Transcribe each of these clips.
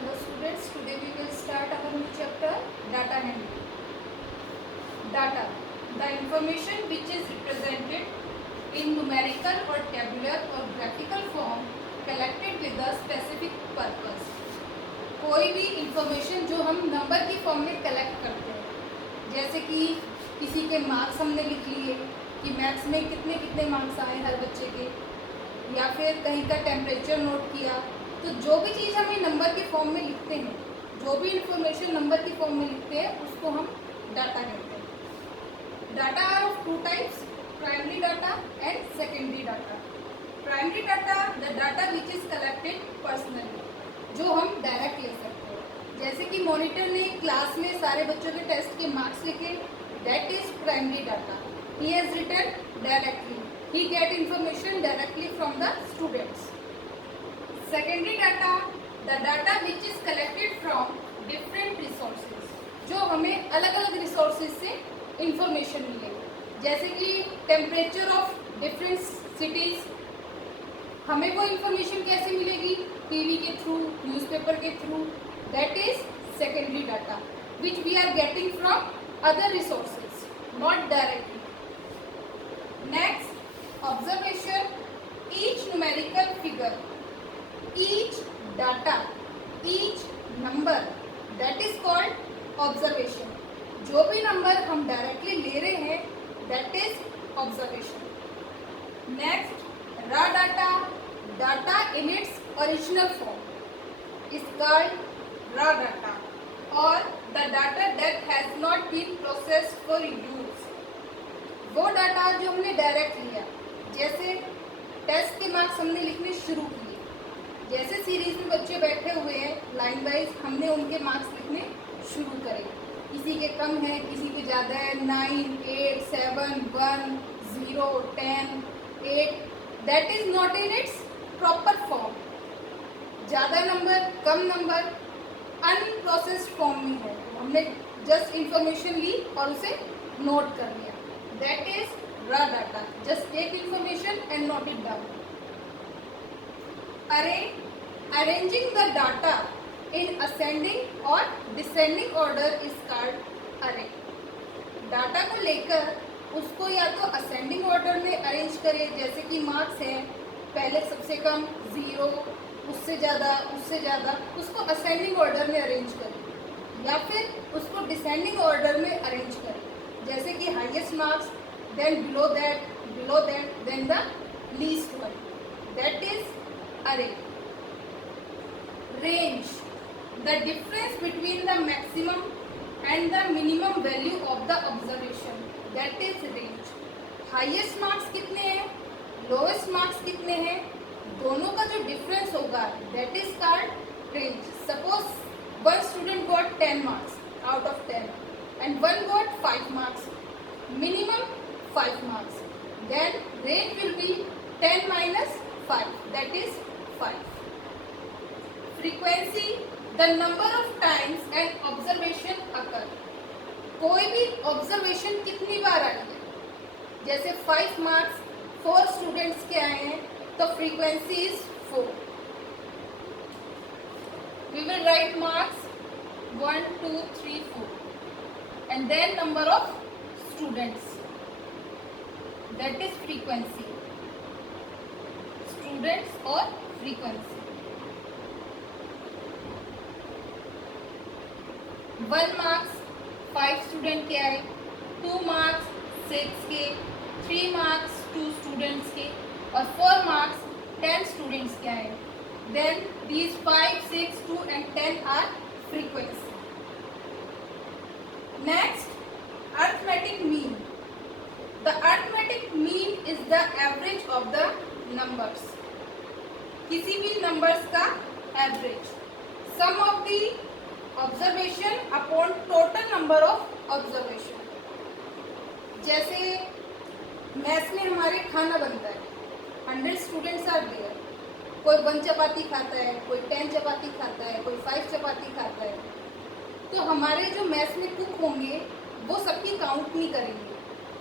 Hello students, today we will start our new chapter, data handling. Data, the information which is represented in numerical or tabular or graphical form collected with a specific purpose. कोई भी information जो हम number की form में collect करते हैं, जैसे कि किसी के मार्क्स हमने लिख लिए कि मैथ्स में कितने कितने मार्क्स आए हर बच्चे के, या फिर कहीं का टेम्परेचर नोट किया, तो जो भी चीज़ हम ये नंबर के फॉर्म में लिखते हैं, जो भी इंफॉर्मेशन नंबर की फॉर्म में लिखते हैं, उसको हम डाटा कहते हैं। Data are of two types, primary data and secondary data. Primary data the data which is collected personally, जो हम डायरेक्ट ले सकते हैं। जैसे कि मॉनिटर ने क्लास में सारे बच्चों के टेस्ट के मार्क्स लिखे, that is primary data. He has written directly, he get information directly from the students. Secondary data, the data which is collected from different resources, जो हमें अलग अलग resources से information मिले, जैसे कि temperature of different cities, हमें वो information कैसे मिलेगी? टीवी के थ्रू, न्यूज़पेपर के through, that is secondary data which we are getting from other resources, not directly. Next, observation, each numerical figure, each data, each number, that is called observation. जो भी number हम directly ले रहे हैं, that is observation. Next, raw data, data in its original form is called raw data, or the data that has not been processed for use. वो data जो हमने direct लिया, जैसे टेस्ट के मार्क्स हमने लिखने शुरू किए, जैसे सीरीज में बच्चे बैठे हुए हैं लाइन वाइज, हमने उनके मार्क्स लिखने शुरू करे, किसी के कम है, किसी के ज़्यादा है, 9, 8, 7, 1, 0, 10, 8, that is not in its proper form. ज़्यादा नंबर, कम नंबर, अनप्रोसेस्ड फॉर्म में है, हमने जस्ट इंफॉर्मेशन ली और उसे नोट कर लिया, that is raw data. Just take information and note it down. Arranging the data in ascending or descending order is called array. Data को लेकर उसको या तो असेंडिंग ऑर्डर में अरेंज करें, जैसे कि मार्क्स हैं, पहले सबसे कम 0, उससे ज़्यादा, उसको असेंडिंग ऑर्डर में अरेंज करें, या फिर उसको डिसेंडिंग ऑर्डर में अरेंज करें, जैसे कि highest marks, then below that, then the least one, that is array. Range, the difference between the maximum and the minimum value of the observation, that is range. Highest marks कितने हैं, lowest marks कितने हैं, दोनों का जो difference होगा, that is called range. Suppose one student got 10 marks out of 10 and one got 5 marks, minimum 5 marks, then range will be 10 minus 5, that is 5. Frequency, the number of times an observation occur. कोई भी observation कितनी बार आई है, जैसे 5 marks 4 students के आए हैं, तो frequency is 4. We will write marks 1, 2, 3, 4 and then number of students, that is frequency, students or frequency. 1 marks 5 student के आए, 2 marks 6 के, 3 marks 2 students के, और 4 marks 10 students के आए, then these 5, 6, 2 and 10 are frequency. Next, arithmetic mean. The arithmetic mean is the average of the numbers. किसी भी numbers का average. Sum of the observation upon total number of observation. जैसे maths में हमारे खाना बनता है, 100 students are there. कोई 1 चपाती खाता है, कोई 10 चपाती खाता है, कोई 5 चपाती खाता है, तो हमारे जो मैथ्स में कुक होंगे वो सबकी काउंट नहीं करेंगे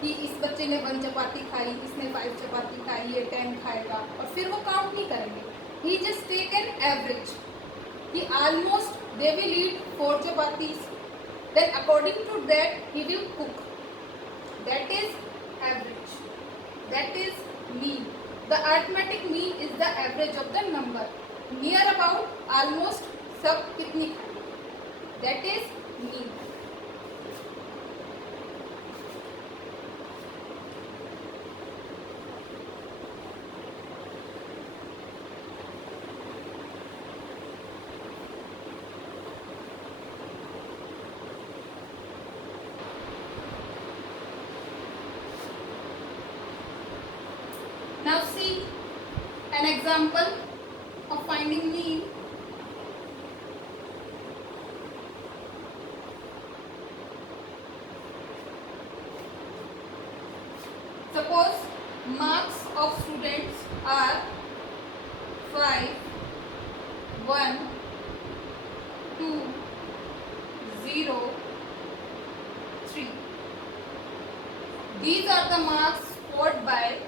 कि इस बच्चे ने 1 चपाती खाई, इसने 5 चपाती खाई, ये 10 खाएगा, और फिर वो काउंट नहीं करेंगे. ही जस्ट टेक एन एवरेज. कि almost they will eat 4 chapatis. Then according to that he will cook. That is average. That is mean. The arithmetic mean is the average of the number. Near about, almost, सब कितनी खाई. That is mean. Now see an example of finding mean. Suppose marks of students are 5, 1, 2, 0, 3. These are the marks scored by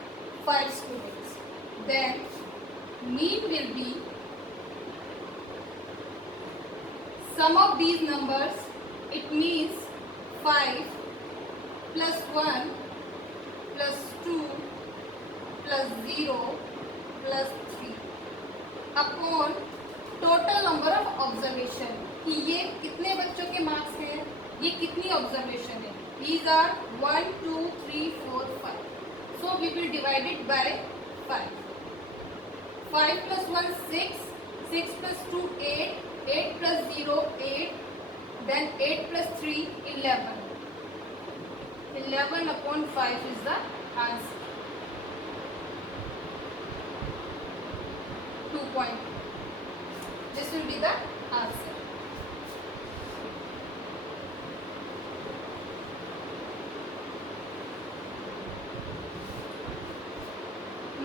5 students. Then mean will be sum of these numbers. It means 5 plus 1 plus 2 plus 0 plus 3 upon total number of observation. कि ये कितने बच्चों के marks हैं, ये कितनी observation है. These are 1, 2, 3, 4, 5. So we will divide it by 5. 5 plus 1 6, 6 plus 2 8, 8 plus 0 8, then 8 plus 3 11. 11 upon 5 is the answer. 2 point. This will be the answer.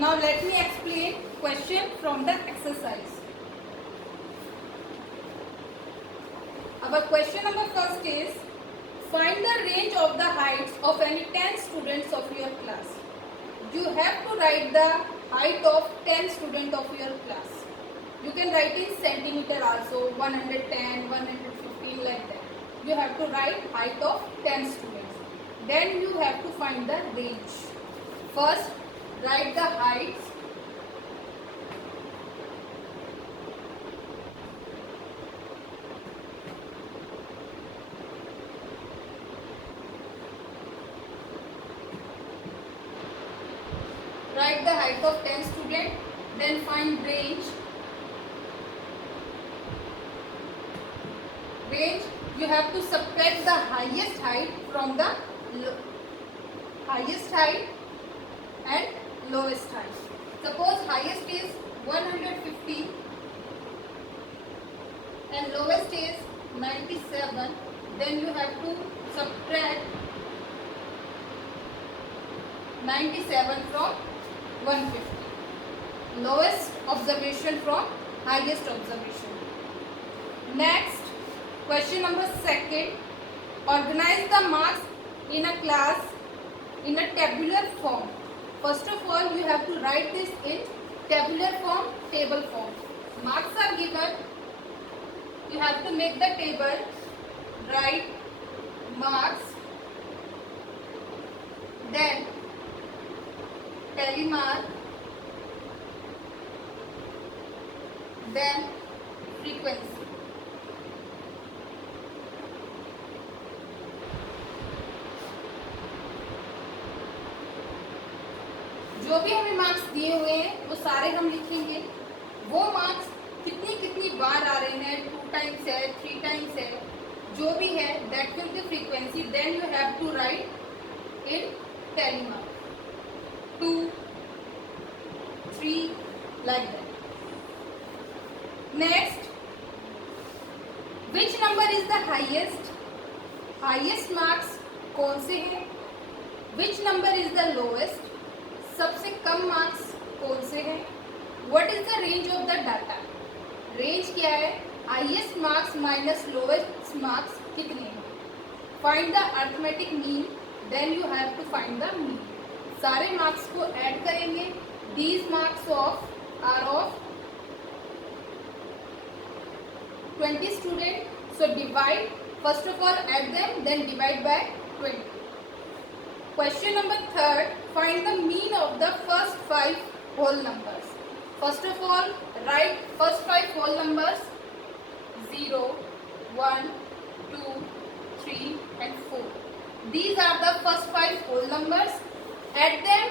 Now let me explain question from the exercise. Our question number first is, find the range of the heights of any 10 students of your class. You have to write the height of 10 students of your class. You can write in centimeter also, 110, 115 like that. You have to write height of 10 students. Then you have to find the range. First, write the heights. Write the height of 10 students. Then find range. Range, you have to subtract the highest height from the highest height and lowest height. Suppose highest is 150 and lowest is 97. Then you have to subtract 97 from 150. Lowest observation from highest observation. Next, question number second. Organize the marks in a class in a tabular form. First of all, you have to write this in tabular form, table form. Marks are given. You have to make the table. Write marks. Then tally mark. Then frequency. जो भी हमें marks दिए हुए हैं वो सारे हम लिखेंगे. वो मार्क्स कितनी कितनी बार आ रहे हैं, 2 times है, 3 times है, जो भी है, that will be frequency. Then you have to write in tally mark 2, 3 like that. Next, which number is the highest? Highest marks कौन से हैं? Which number is the lowest? सबसे कम मार्क्स कौन से हैं? What is the range of the data? Range क्या है? Highest marks minus lowest marks कितने हैं? Find the arithmetic mean. Then you have to find the mean. सारे मार्क्स को ऐड करेंगे. These marks of are of 20 students. So divide, first of all add them, then divide by 20. Question number 3, find the mean of the first 5 whole numbers. First of all, write first 5 whole numbers 0, 1, 2, 3 and 4. These are the first 5 whole numbers. Add them,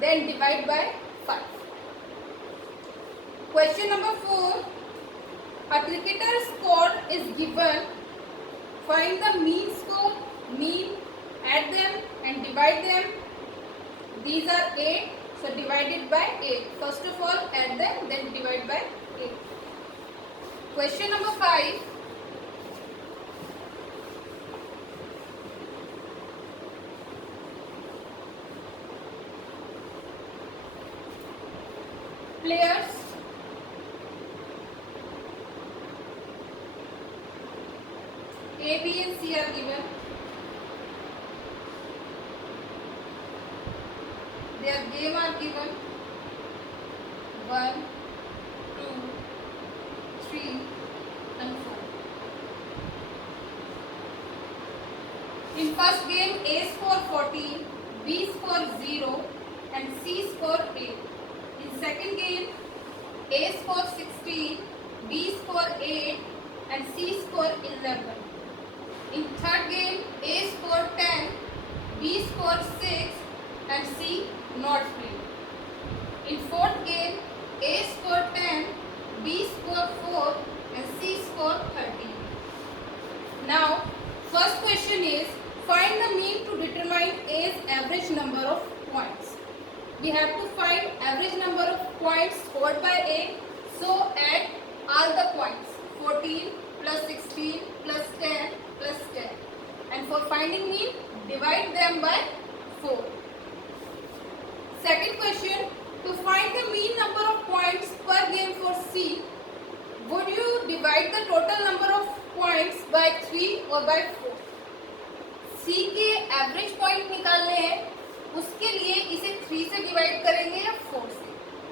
then divide by 5. Question number 4, a cricketer's score is given. Find the mean score, mean, add them and divide them. These are 8, so divided by 8. First of all add them, then divide by 8. Question number 5, players A, B and C are given. Their game are given 1, 2, 3 and 4. In first game A score 14, B score 0 and C score 8. In second game A score 16, B score 8 and C score 11. In third game A score 10, B score 6 and C not played. In fourth game A score 10, B score 4 and C score 13. Now first question is, find the mean to determine A's average number of points. We have to find average number of points scored by A. So add all the points, 14 plus 16 plus 10 plus 10. And for finding mean, divide them by 4. Second question, to find the mean number of points per game for C, would you divide the total number of points by 3 or by 4? C के average point निकालने हैं, उसके लिए इसे 3 से divide करेंगे या 4 से?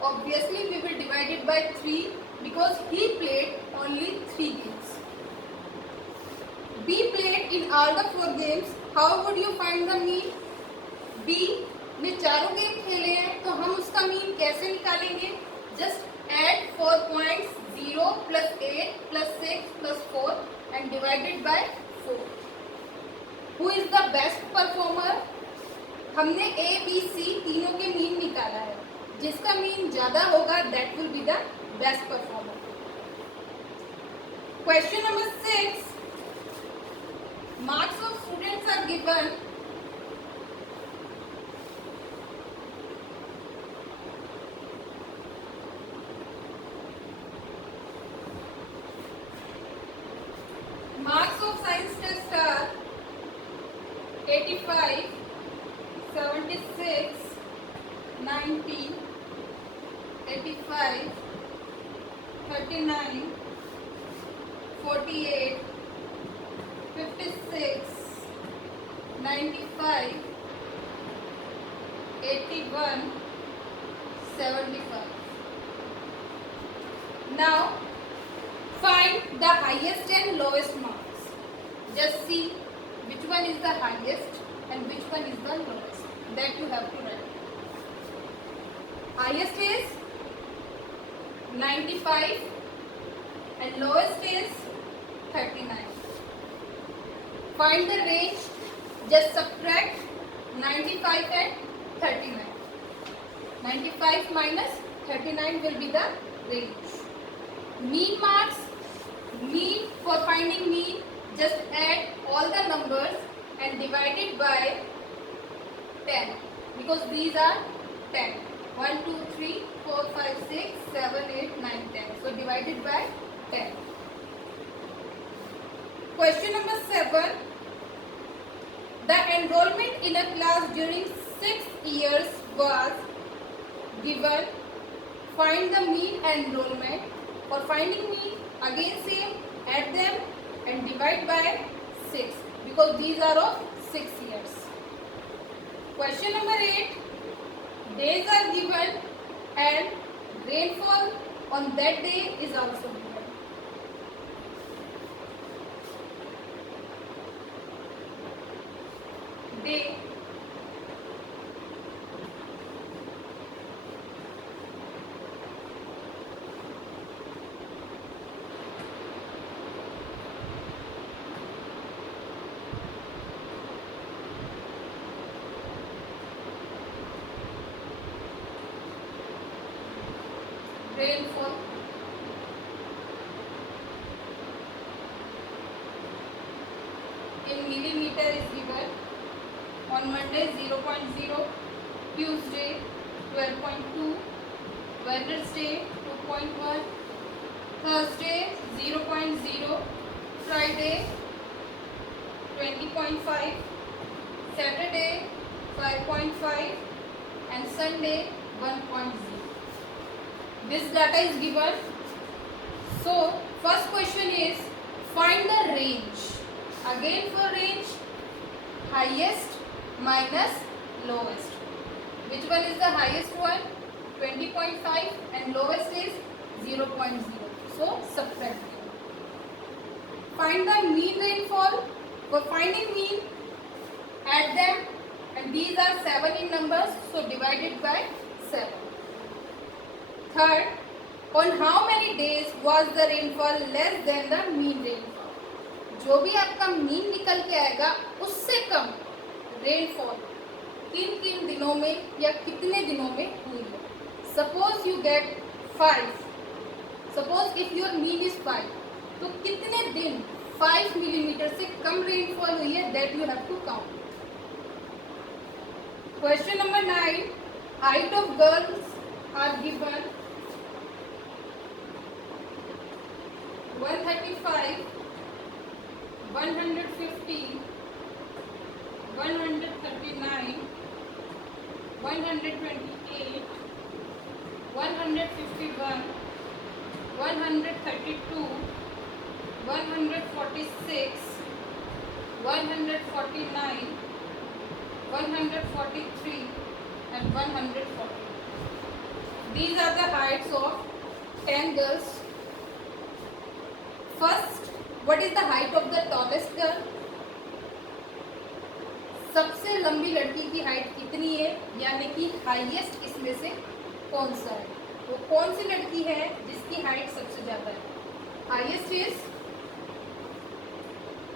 Obviously we will divide it by 3 because he played only 3 games. B played in all the 4 games. How would you find the mean? B ने चारों गेम खेले हैं, तो हम उसका मीन कैसे निकालेंगे? Just add 4 points, 0 plus 8 plus 6 plus 4 and divided by 4. Who is the best performer? हमने A, B, C तीनों के मीन निकाला है. जिसका मीन ज़्यादा होगा that will be the best performer. Question number 6. Marks of students are given. Marks of science test are 85, 76, 90, 85, 39, 48, 56, 95, 81, 75. Now find the highest and lowest marks. Just see which one is the highest and which one is the lowest. That you have to write. Highest is 95 and lowest is 39. Find the range. Just subtract 95 and 39. 95 minus 39 will be the range. Mean marks. Mean, for finding mean, just add all the numbers and divide it by 10 because these are 10. 1, 2, 3, 4, 5, 6, 7, 8, 9, 10. So divided by 10. Question number 7. The enrollment in a class during 6 years was given. Find the mean enrollment. For finding mean, again same, add them and divide by 6 because these are of 6 years. Question number 8. Days are given and rainfall on that day is also given. millimeter is given. On Monday 0.0, Tuesday 12.2, Wednesday 2.1, Thursday 0.0, Friday 20.5, Saturday 5.5 and Sunday 1.0. This data is given. So first question is find the range. Again for range, highest minus lowest. Which one is the highest one? 20.5 and lowest is 0.0. So subtract. Find the mean rainfall. For finding mean, add them, and these are 7 in numbers, so divided by 7. Third, on how many days was the rainfall less than the mean rainfall? जो भी आपका mean निकल के आएगा उससे कम rainfall किन किन दिनों में या कितने दिनों में हुई है. Suppose you get 5. Suppose if your mean is 5, तो कितने दिन 5 मिलीमीटर से कम रेनफॉल हुई है, that you have to count. Question number 9, height of girls are given 135, 150, 139, 128, 151, 132, 146, 149, 143 and 140. These are the heights of 10 girls. First, what is the height of the tallest girl? सबसे लंबी लड़की की हाइट कितनी है, यानी कि हाईएस्ट इसमें से कौन सा है? वो कौन सी लड़की है जिसकी हाइट सबसे ज्यादा है? Highest is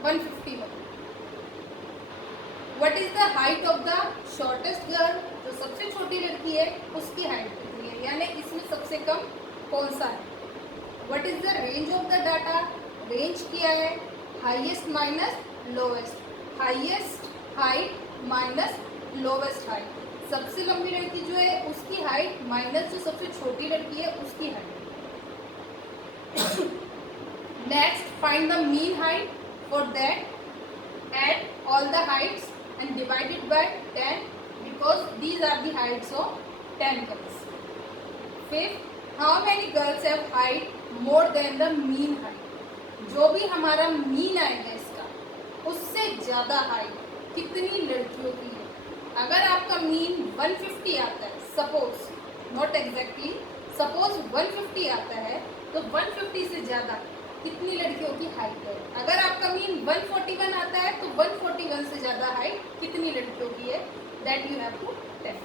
151. What is the height of the shortest girl? जो सबसे छोटी लड़की है उसकी हाइट कितनी है, यानी इसमें सबसे कम कौन सा है? What is the range of the data? Range क्या है? Highest minus lowest. Highest height minus lowest height. सबसे लंबी लड़की जो है उसकी हाइट माइनस जो सबसे छोटी लड़की है उसकी height. Next, find the mean height. For that add all the heights and divide it by 10 because these are the heights of 10 girls. Fifth, how many girls have height more than the mean height? जो भी हमारा mean आएगा इसका उससे ज़्यादा height कितनी लड़कियों की है. अगर आपका मीन 150 आता है, सपोज नॉट एग्जैक्टली, सपोज 150 आता है, तो 150 से ज़्यादा कितनी लड़कियों की हाइट है. अगर आपका मीन 141 आता है तो 141 से ज़्यादा हाइट कितनी लड़कियों की है, that you have to tell.